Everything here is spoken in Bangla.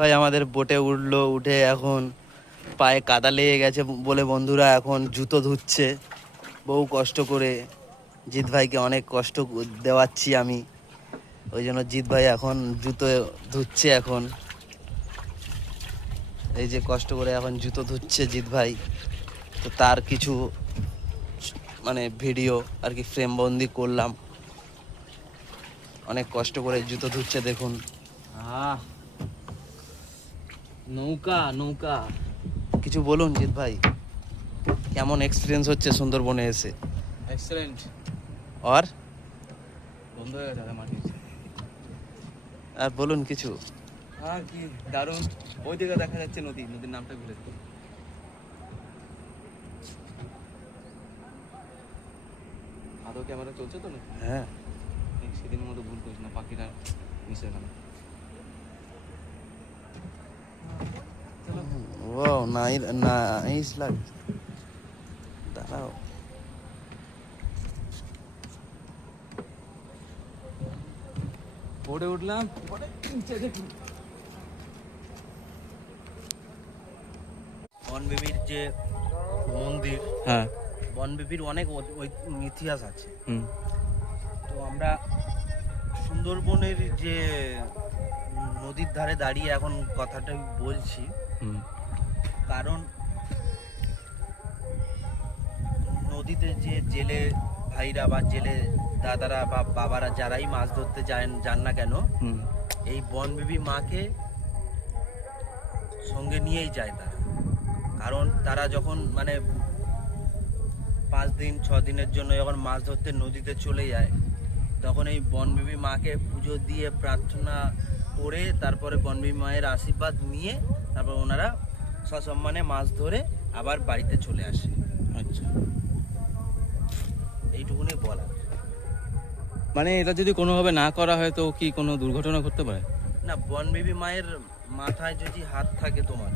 ভাই আমাদের বোটে উঠলো, উঠে এখন পায়ে কাদা লেগে গেছে বলে বন্ধুরা এখন জুতো ধুচ্ছে বহু কষ্ট করে। জিৎ ভাইকে অনেক কষ্ট দেওয়াচ্ছি আমি, ওই জন্য জিৎ ভাই এখন জুতো ধুচ্ছে। এখন এই যে কষ্ট করে এখন জুতো ধুচ্ছে জিৎ ভাই, তো তার কিছু মানে ভিডিও আর কি ফ্রেম বন্দি করলাম। অনেক কষ্ট করে জুতো ধুচ্ছে দেখুন। নৌকা নৌকা। কিছু বলুন জিৎ ভাই, কেমন এক্সপিরিয়েন্স হচ্ছে সুন্দরবনে এসে? এক্সেলেন্ট। আর বন্ধ হয়ে গেছে মাটি। আর বলুন কিছু। আর কি দারুণ, ওই দিকে দেখা যাচ্ছে নদী, নদীর নামটা ভুলে গেছি। আদৌ ক্যামেরা চলছে তো না? হ্যাঁ, সেদিনের মতো ভুল করিস না, পাখিরা মিশে গেল। ও নাইস লাগছে। দাঁড়াও, পড়ে উঠলাম, পরে নিচে দেখি বনবিবির যে মন্দির, হ্যাঁ। বনবিবির অনেক ইতিহাস আছে। হুম। তো আমরা সুন্দরবনের যে নদীর ধারে দাঁড়িয়ে এখন কথাটা বলছি, হুম। কারণ নদীতে যে জেলে ভাইরা বা জেলে দাদারা বা বাবারা যারাই মাছ ধরতে যান না কেন, হুম। এই বনবিবি মাকে সঙ্গে নিয়েই যায় তারা। কারণ তারা যখন মানে 5 দিন 6 দিনের জন্য যখন মাছ ধরতে নদীতে চলে যায়, তখন এই বনবিবি মাকে পুজো দিয়ে প্রার্থনা করে তারপরে বনবিবি মায়ের আশীর্বাদ নিয়ে তারপর ওনারা সসম্মানে মাছ ধরে আবার বাড়িতে চলে আসে। আচ্ছা, এইটুকুনি বলা। মানে এটা যদি কোনোভাবে না করা হয় তো কি কোনো দুর্ঘটনা ঘটতে পারে? না, বনবিবি মায়ের মাথায় যদি হাত থাকে তোমার,